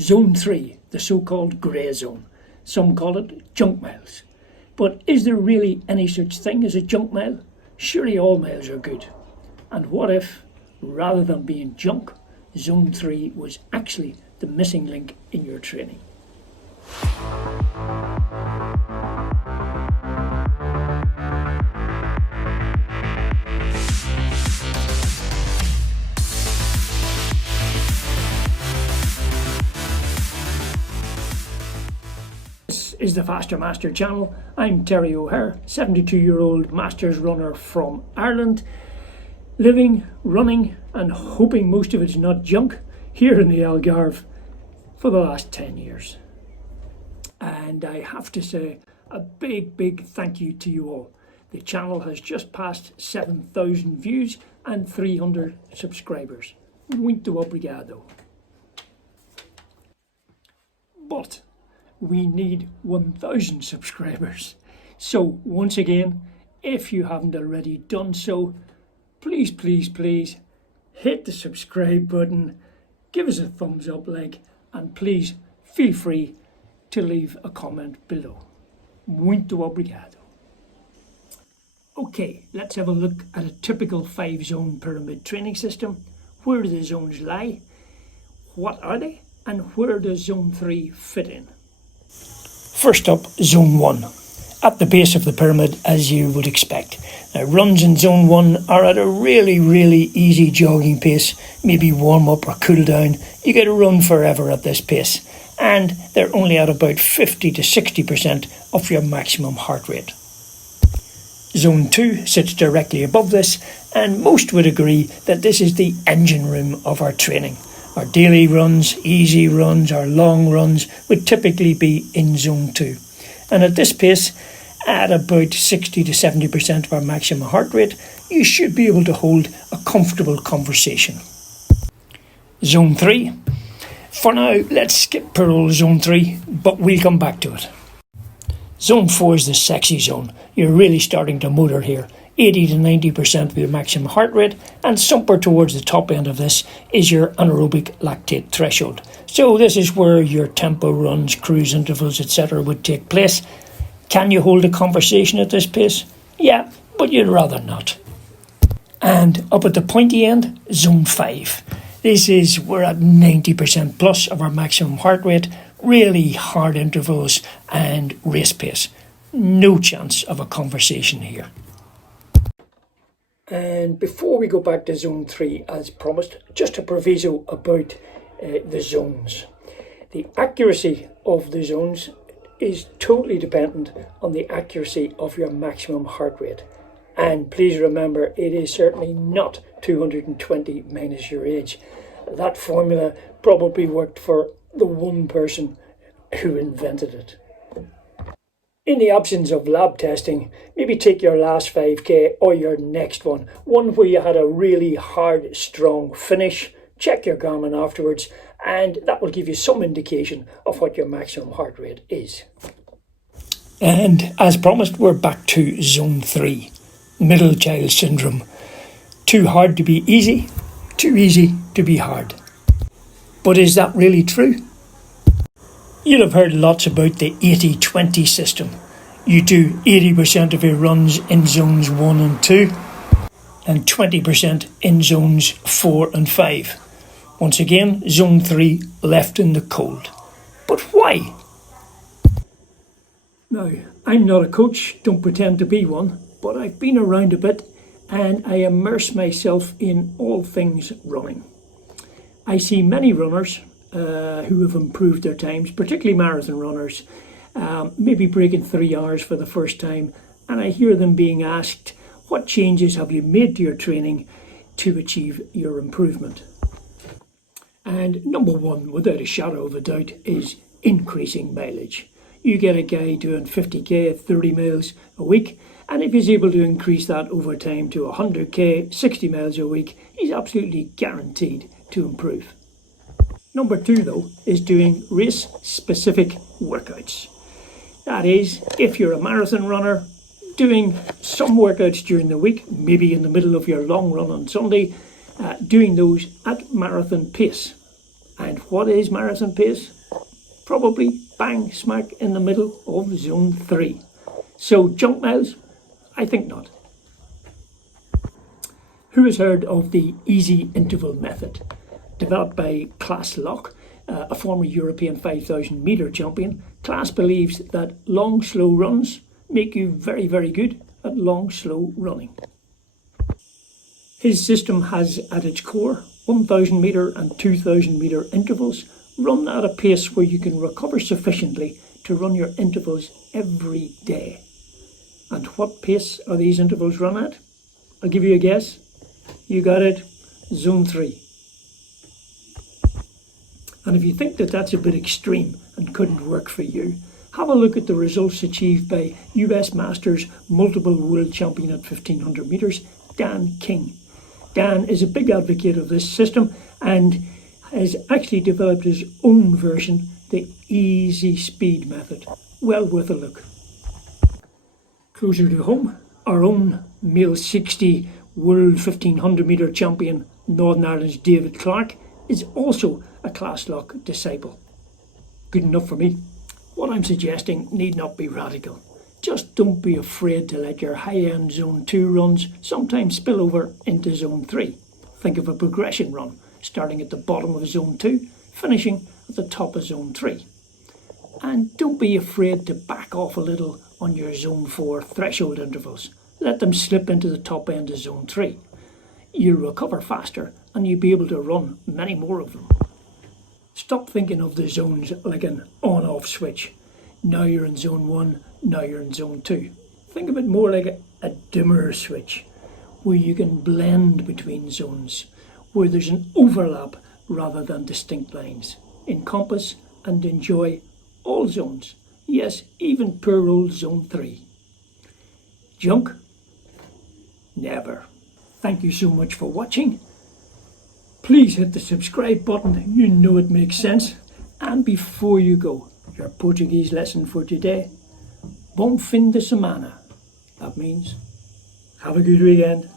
Zone 3, the so-called grey zone. Some call it junk miles. But is there really any such thing as a junk mile? Surely all miles are good. And what if, rather than being junk, Zone 3 was actually the missing link in your training? This is the Faster Master channel. I'm Terry O'Hare, 72-year-old Masters runner from Ireland, living, running and hoping most of it's not junk here in the Algarve for the last 10 years. And I have to say a big thank you to you all. The channel has just passed 7,000 views and 300 subscribers. Muito obrigado. But we need 1,000 subscribers. So once again, if you haven't already done so, please hit the subscribe button, give us a thumbs up and please feel free to leave a comment below. Muito obrigado. Okay, let's have a look at a typical 5-zone pyramid training system. Where do the zones lie? What are they? And where does Zone 3 fit in? First up, Zone 1, at the base of the pyramid as you would expect. Now, runs in Zone 1 are at a really easy jogging pace, maybe warm up or cool down. You get to run forever at this pace, and they're only at about 50 to 60% of your maximum heart rate. Zone 2 sits directly above this, and most would agree that this is the engine room of our training. Our daily runs, easy runs, our long runs would typically be in Zone 2. And at this pace, at about 60 to 70% of our maximum heart rate, you should be able to hold a comfortable conversation. Zone 3. For now, let's skip poor old Zone 3, but we'll come back to it. Zone 4 is the sexy zone. You're really starting to motor here. 80 to 90% of your maximum heart rate, and somewhere towards the top end of this is your anaerobic lactate threshold. So this is where your tempo runs, cruise intervals, etc. would take place. Can you hold a conversation at this pace? Yeah, but you'd rather not. And up at the pointy end, Zone 5. This is we're at 90% plus of our maximum heart rate, really hard intervals and race pace. No chance of a conversation here. And before we go back to Zone 3, as promised, just a proviso about the zones. The accuracy of the zones is totally dependent on the accuracy of your maximum heart rate. And please remember, it is certainly not 220 minus your age. That formula probably worked for the one person who invented it. In the absence of lab testing, maybe take your last 5k or your next one where you had a really hard, strong finish. Check your Garmin afterwards, and that will give you some indication of what your maximum heart rate is. And as promised, we're back to Zone 3, middle child syndrome. Too hard to be easy, too easy to be hard. But is that really true? You'll have heard lots about the 80-20 system. You do 80% of your runs in Zones 1 and 2 and 20% in Zones 4 and 5. Once again, Zone 3 left in the cold. But why? Now, I'm not a coach, don't pretend to be one, but I've been around a bit and I immerse myself in all things running. I see many runners who have improved their times, particularly marathon runners, maybe breaking 3 hours for the first time, and I hear them being asked, what changes have you made to your training to achieve your improvement? And number one, without a shadow of a doubt, is increasing mileage. You get a guy doing 50k at 30 miles a week, and if he's able to increase that over time to 100k, 60 miles a week, he's absolutely guaranteed to improve. Number 2, though, is doing race-specific workouts. That is, if you're a marathon runner, doing some workouts during the week, maybe in the middle of your long run on Sunday, doing those at marathon pace. And what is marathon pace? Probably bang smack in the middle of zone 3. So junk miles? I think not. Who has heard of the easy interval method? Developed by Klaas Lok, a former European 5,000 metre champion, Klaas believes that long, slow runs make you very, very good at long, slow running. His system has at its core 1,000 metre and 2,000 metre intervals run at a pace where you can recover sufficiently to run your intervals every day. And what pace are these intervals run at? I'll give you a guess. You got it, zone 3. And if you think that that's a bit extreme and couldn't work for you, have a look at the results achieved by US Masters multiple world champion at 1,500 metres, Dan King. Dan is a big advocate of this system and has actually developed his own version, the easy speed method. Well worth a look. Closer to home, our own male 60 world 1,500 metre champion, Northern Ireland's David Clark, is also a Klaas Lok disciple. Good enough for me. What I'm suggesting need not be radical. Just don't be afraid to let your high-end zone 2 runs sometimes spill over into zone 3. Think of a progression run, starting at the bottom of zone 2, finishing at the top of zone 3. And don't be afraid to back off a little on your zone 4 threshold intervals. Let them slip into the top end of zone 3. You'll recover faster and you'll be able to run many more of them. Stop thinking of the zones like an on-off switch. Now you're in zone 1, now you're in zone 2. Think of it more like a dimmer switch, where you can blend between zones, where there's an overlap rather than distinct lines. Encompass and enjoy all zones. Yes, even poor old zone 3. Junk? Never. Thank you so much for watching. Please hit the subscribe button, you know it makes sense. And before you go, your Portuguese lesson for today, bom fim de semana. That means have a good weekend.